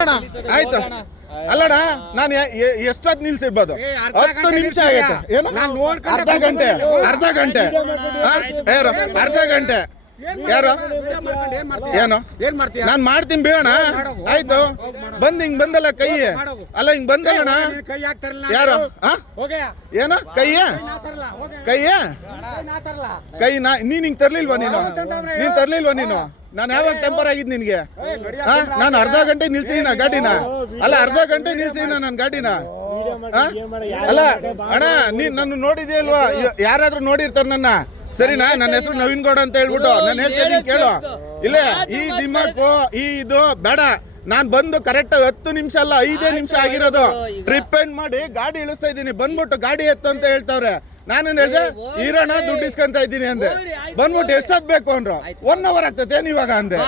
ಆಯ್ತು ಅಲ್ಲಣ್ಣ ನಾನು ಎಷ್ಟೊತ್ತು ನಿಲ್ಸಿರ್ಬೋದು 10 ನಿಮಿಷ ಆಗೈತೆ ಏನು ಅರ್ಧ ಗಂಟೆ ಅರ್ಧ ಗಂಟೆ ಯಾರು ಏನು ನಾನ್ ಮಾಡ್ತೀನಿ ಬೇಡ ಆಯ್ತು ಹಿಂಗ್ ಬಂದಲ್ಲ ಕೈ ಅಲ್ಲ ಹಿಂಗ್ ಬಂದಲ್ಲಣ್ಣ ಯಾರು ಏನು ಕೈ ನೀನ್ ಹಿಂಗ್ ತರ್ಲಿಲ್ವಾ ನೀನ್ ತರ್ಲಿಲ್ವಾ ನೀನು ನಾನು ಯಾವಾಗ ಟೆಂಪರ್ ಆಗಿದ್ ನಿನ್ಗೆ ನಾನು ಅರ್ಧ ಗಂಟೆ ನಿಲ್ಸಿನ ಗಾಡಿನ ಅಲ್ಲ ಅರ್ಧ ಗಂಟೆ ನಿಲ್ಸಿನ ನನ್ ಗಾಡಿನ ಅಲ್ಲ ಅಣ್ಣ ನೀನ್ ನನ್ನ ನೋಡಿದ್ಯಾ ಇಲ್ವಾ ಯಾರಾದ್ರೂ ನೋಡಿರ್ತಾರ ನನ್ನ ಸರಿನಾ ನನ್ನ ಹೆಸರು ನವೀನ್ ಗೌಡ ಅಂತ ಹೇಳ್ಬಿಟ್ಟು ನಾನು ಹೇಳ್ತೀನಿ ಕೇಳು ಇಲ್ಲ ಈ ದಿಮಾಕು ಈ ಇದು ಬೇಡ ನಾನ್ ಬಂದು ಕರೆಕ್ಟ್ 10 ನಿಮಿಷ ಅಲ್ಲ 5 ನಿಮಿಷ ಆಗಿರೋದು ಟ್ರಿಪ್ ಎಂಡ್ ಮಾಡಿ ಗಾಡಿ ಇಳಿಸ್ತಾ ಇದ್ದೀನಿ ಬಂದ್ಬಿಟ್ಟು ಗಾಡಿ ಎತ್ತು ಅಂತ ಹೇಳ್ತಾವ್ರೆ ನಾನೇನ್ ಹೇಳ್ದೆ ಇರೋಣ ದುಡ್ಡು ಇಸ್ಕೊಂತ ಇದ್ದೀನಿ ಅಂದೆ ಬಂದ್ಬಿಟ್ಟು ಎಷ್ಟೊತ್ ಬೇಕು ಅಂದ್ರು 1 ಅವರ್ ಆಗ್ತೈತೆ ಏನ್ ಇವಾಗ ಅಂದೆ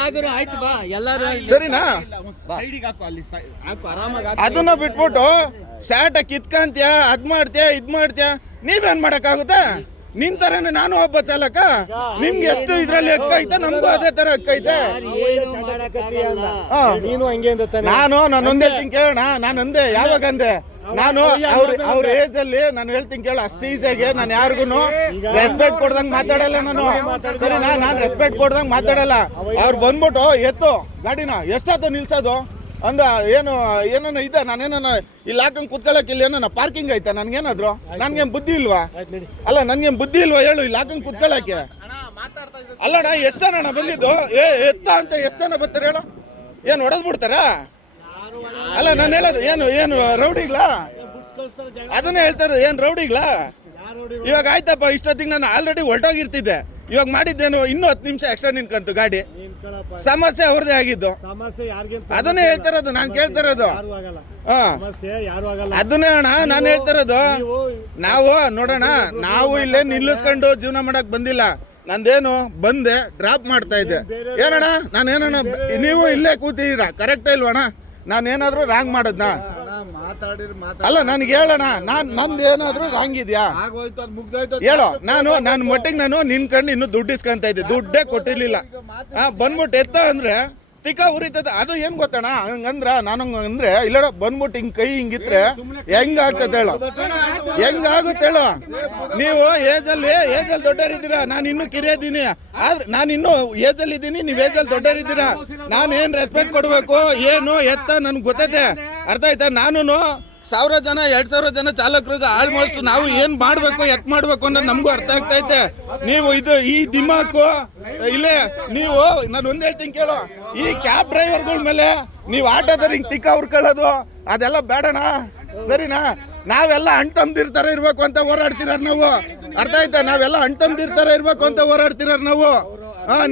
ಸರಿನಾ ಅದನ್ನ ಬಿಟ್ಬಿಟ್ಟು ಶಾಟ ಕಿತ್ಕಂತ್ಯ ಅದ್ ಮಾಡ್ತೀಯ ಇದ್ ಮಾಡ್ತೀಯ ನೀವೇನ್ ಮಾಡಕ್ಕಾಗುತ್ತಾ ನಿನ್ ತರನೇ ನಾನು ಒಬ್ಬ ಚಾಲಕ ನಿಮ್ಗೆ ಎಷ್ಟು ಇದ್ರಲ್ಲಿ ಹಕ್ಕ ಐತೆ ನಮ್ಗೂ ಅದೇ ತರ ಹಕ್ಕ ಐತೆ ನಾನು ಒಂದೇ ಹೇಳ್ತೀನಿ ಕೇಳೋಣ ನಾನು ಅಂದೆ ಯಾವಾಗ ಅಂದೆ ನಾನು ಅವ್ರ ಏಜ್ ಅಲ್ಲಿ ನಾನು ಹೇಳ್ತೀನಿ ಕೇಳ ಅಷ್ಟು ಈಸಿಯಾಗಿ ನಾನು ಯಾರಿಗೂ ರೆಸ್ಪೆಕ್ಟ್ ಕೊಡ್ದಂಗ್ ಮಾತಾಡಲ್ಲ ನಾನು ಸರಿನಾ ನಾನು ರೆಸ್ಪೆಕ್ಟ್ ಕೊಡ್ದಂಗ್ ಮಾತಾಡಲ್ಲ ಅವ್ರು ಬಂದ್ಬಿಟ್ಟು ಎತ್ತು ಗಾಡಿನ ಎಷ್ಟಾಯ್ತು ನಿಲ್ಸೋದು ಅಂದ ಏನೋ ಇದೆ ನಾನೇನ ಇಲ್ಲಿ ಹಾಕಂಗ್ ಕುತ್ಕೊಳಕ್ ಇಲ್ಲಿ ಏನೋ ಪಾರ್ಕಿಂಗ್ ಐತಾ ನನ್ಗೇನಾದ್ರು ನನ್ಗೇನ್ ಬುದ್ಧಿ ಇಲ್ವಾ ಅಲ್ಲ ನನ್ಗೇನ್ ಬುದ್ಧಿ ಇಲ್ವಾ ಹೇಳು ಇಲ್ಲಿ ಹಾಕಂಗ್ ಕುತ್ಕೊಳಕ್ಕೆ ಅಲ್ಲಣ್ಣ ಎಷ್ಟ್ ಜನ ಬಂದಿದ್ದು ಎತ್ತ ಅಂತ ಎಷ್ಟ್ ಜನ ಬರ್ತಾರೆ ಹೇಳು ಏನ್ ಹೊಡೆದ್ ಬಿಡ್ತಾರ ಅಲ್ಲ ನಾನು ಹೇಳೋದು ಏನು ರೌಡಿಗ್ಲಾ ಅದನ್ನ ಹೇಳ್ತಾರೆ ಏನ್ ರೌಡಿಗ್ಲಾ ಇವಾಗ ಆಯ್ತಪ್ಪ ಇಷ್ಟೊತ್ತಿಗೆ ನಾನು ಆಲ್ರೆಡಿ ಹೊರಟೋಗಿರ್ತಿದ್ದೆ ಇವಾಗ ಮಾಡಿದ್ದೇನು ಇನ್ನೂ 10 ನಿಮಿಷ ಎಕ್ಸ್ಟ್ರಾ ನಿನ್ಕಂತು ಗಾಡಿ ಸಮಸ್ಯೆ ಅವ್ರದೇ ಆಗಿದ್ದು ಅದನ್ನೇ ಹೇಳ್ತಿರೋದು ನಾನು ಕೇಳ್ತಿರೋದು ಅದನ್ನೇ ಅಣ್ಣ ನಾನು ಹೇಳ್ತಿರೋದು ನಾವು ನೋಡೋಣ ನಾವು ಇಲ್ಲೇ ನಿಲ್ಲಿಸ್ಕೊಂಡು ಜೀವನ ಮಾಡಕ್ ಬಂದಿಲ್ಲ ನಂದೇನು ಬಂದೆ ಡ್ರಾಪ್ ಮಾಡ್ತಾ ಇದ್ದೆ ಏನಣ್ಣ ನಾನೇನಣ್ಣ ನೀವು ಇಲ್ಲೇ ಕೂತಿದ್ದೀರಾ ಕರೆಕ್ಟ್ ಇಲ್ವಣ್ಣ ನಾನೇನಾದ್ರೂ ರಾಂಗ್ ಮಾಡದ್ನ ಅಲ್ಲ ನನ್ಗೆ ಹೇಳೋಣ ನಂದು ಏನಾದ್ರು ರಾಂಗ್ ಇದೆಯಾ ಹೇಳೋ ನಾನು ಮಟ್ಟಿಗೆ ನಾನು ನಿನ್ಕಂಡು ಇನ್ನು ದುಡ್ಡು ಇಸ್ಕೊಂತ ಇದ್ದೆ ದುಡ್ಡೇ ಕೊಟ್ಟಿರ್ಲಿಲ್ಲ ಬಂದ್ಬಿಟ್ಟು ಎತ್ತ ಅಂದ್ರೆ ತಿಕ್ಕ ಉರಿತದ ಅದು ಏನ್ ಗೊತ್ತಣ್ಣ ಹಂಗಂದ್ರ ನಾನು ಅಂದ್ರೆ ಇಲ್ಲ ಬಂದ್ಬಿಟ್ಟು ಹಿಂಗ್ ಕೈ ಹಿಂಗಿದ್ರೆ ಹೆಂಗಾಗ್ತದೆ ಹೇಳು ಹೆಂಗಾಗುತ್ತೆ ಹೇಳು ನೀವು ಏಜಲ್ಲಿ ದೊಡ್ಡರಿದ್ದೀರಾ ನಾನು ಇನ್ನೂ ಕಿರಿಯದೀನಿ ಆದ್ರೆ ನಾನು ಇನ್ನೂ ಏಜಲ್ಲಿ ಇದ್ದೀನಿ ನೀವು ಏಜಲ್ಲಿ ದೊಡ್ಡರಿದ್ದೀರಾ ನಾನು ಏನ್ ರೆಸ್ಪೆಕ್ಟ್ ಕೊಡ್ಬೇಕು ಏನು ಎತ್ತ ನನ್ಗೆ ಗೊತ್ತೈತೆ ಅರ್ಥ ಆಯ್ತಾ ನಾನು 1000 ಜನ 2000 ಜನ ಚಾಲಕರಿಗೆ ಆಲ್ಮೋಸ್ಟ್ ನಾವು ಏನ್ ಮಾಡ್ಬೇಕು ಎತ್ ಮಾಡ್ಬೇಕು ಅನ್ನೋದು ನಮಗೂ ಅರ್ಥ ಆಗ್ತೈತೆ ನೀವು ಇದು ಈ ದಿಮಾಕು ಇಲ್ಲೇ ನೀವು ನಾನು ಒಂದ್ ಹೇಳ್ತೀನಿ ಕೇಳೋ ಈ ಕ್ಯಾಬ್ ಡ್ರೈವರ್ಗಳ ಮೇಲೆ ನೀವು ಆಟೋದವ್ರು ಹಿಂಗ್ ತಿಕ್ಕ ಹುರ್ಕೊಳ್ಳೋದು ಅದೆಲ್ಲ ಬೇಡಣ ಸರಿನಾ ನಾವೆಲ್ಲ ಅಣ್ತಂದಿರ್ತಾರ ಇರ್ಬೇಕು ಅಂತ ಹೋರಾಡ್ತಿರಾರ ನಾವು ಅರ್ಥ ಆಯ್ತಾ ನಾವೆಲ್ಲ ಅಣ್ತಂದಿರ್ತಾರ ಇರ್ಬೇಕು ಅಂತ ಹೋರಾಡ್ತಿರಾರ ನಾವು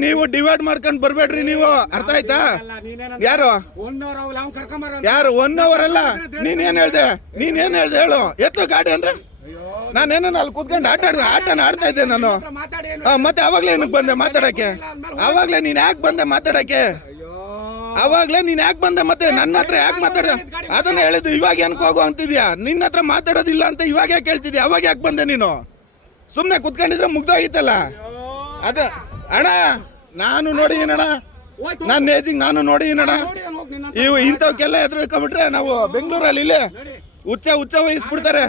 ನೀವು ಡಿವೈಡ್ ಮಾಡ್ಕೊಂಡ್ ಬರ್ಬೇಡ್ರಿ ನೀವು ಅರ್ಥ ಆಯ್ತಾ ಯಾರು 1 ಅವರ್ ಅಲ್ಲ ನೀನೇನ್ ಹೇಳ್ದೆ ಹೇಳು ಎತ್ತು ಗಾಡಿ ಅಂದ್ರೆ ನಾನೇನೋ ಅಲ್ಲಿ ಕೂತ್ಕೊಂಡು ಆಟನ ಆಡ್ತಾ ಇದ್ದೆ ನಾನು ಮತ್ತೆ ಅವಾಗ್ಲೇ ಏನಕ್ಕೆ ಬಂದೆ ಮಾತಾಡಕ್ಕೆ ಅವಾಗ್ಲೇ ನೀನ್ ಯಾಕೆ ಬಂದೆ ಮಾತಾಡಕ್ಕೆ ಅವಾಗ್ಲೇ ನೀನ್ ಯಾಕೆ ಬಂದೆ ಮತ್ತೆ ನನ್ನ ಹತ್ರ ಯಾಕೆ ಮಾತಾಡ ಅದನ್ನ ಹೇಳಿದ್ದು ಇವಾಗ ಏನಕ್ಕೆ ಹೋಗು ಅಂತಿದ್ಯಾ ನಿನ್ನ ಹತ್ರ ಮಾತಾಡೋದಿಲ್ಲ ಅಂತ ಇವಾಗ ಯಾಕೆ ಹೇಳ್ತಿದ್ಯಾ ಅವಾಗ ಯಾಕೆ ಬಂದೆ ನೀನು ಸುಮ್ನೆ ಕುತ್ಕೊಂಡಿದ್ರೆ ಮುಗ್ದೋಗಿತ್ತಲ್ಲ ಅದ ಅಣ್ಣ ನಾನು ನೋಡಿದೀನಣ್ಣ ನನ್ನ ಏಜಿಗೆ ನಾನು ನೋಡಿದೀನಣ್ಣ ಇವು ಇಂಥವಕ್ಕೆಲ್ಲ ಎದುರ್ಕೊಂಡ್ಬಿಟ್ರೆ ನಾವು ಬೆಂಗಳೂರಲ್ಲಿ ಇಲ್ಲೇ ಹುಚ್ಚ ವಹಿಸ್ಬಿಡ್ತಾರೆ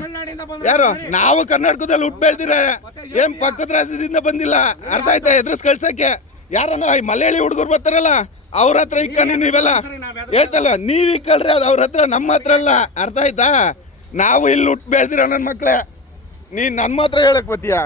ಯಾರು ನಾವು ಕರ್ನಾಟಕದಲ್ಲಿ ಹುಟ್ಟು ಬೆಳ್ದಿರ ಏನ್ ಪಕ್ಕದ ರಾಜ್ಯದಿಂದ ಬಂದಿಲ್ಲ ಅರ್ಥ ಆಯ್ತಾ ಎದುರಿಸ್ ಕಳ್ಸಕ್ಕೆ ಯಾರನ್ನ ಮಲಯಾಳಿ ಹುಡುಗರು ಬರ್ತಾರಲ್ಲ ಅವ್ರ ಹತ್ರ ಇಕ್ಕ ನೀವೆಲ್ಲ ಹೇಳ್ತಲ್ಲ ನೀವ್ ಇಕ್ಕಳ್ರಿ ಅದು ಅವ್ರ ಹತ್ರ ನಮ್ಮ ಹತ್ರ ಅಲ್ಲ ಅರ್ಥ ಆಯ್ತಾ ನಾವು ಇಲ್ಲಿ ಹುಟ್ಟು ಬೆಳ್ದಿರೋ ನನ್ನ ಮಕ್ಳೇ ನೀನ್ ನನ್ನ ಮಾತ್ರ ಹೇಳಕ್ ಬತ್ತೀಯ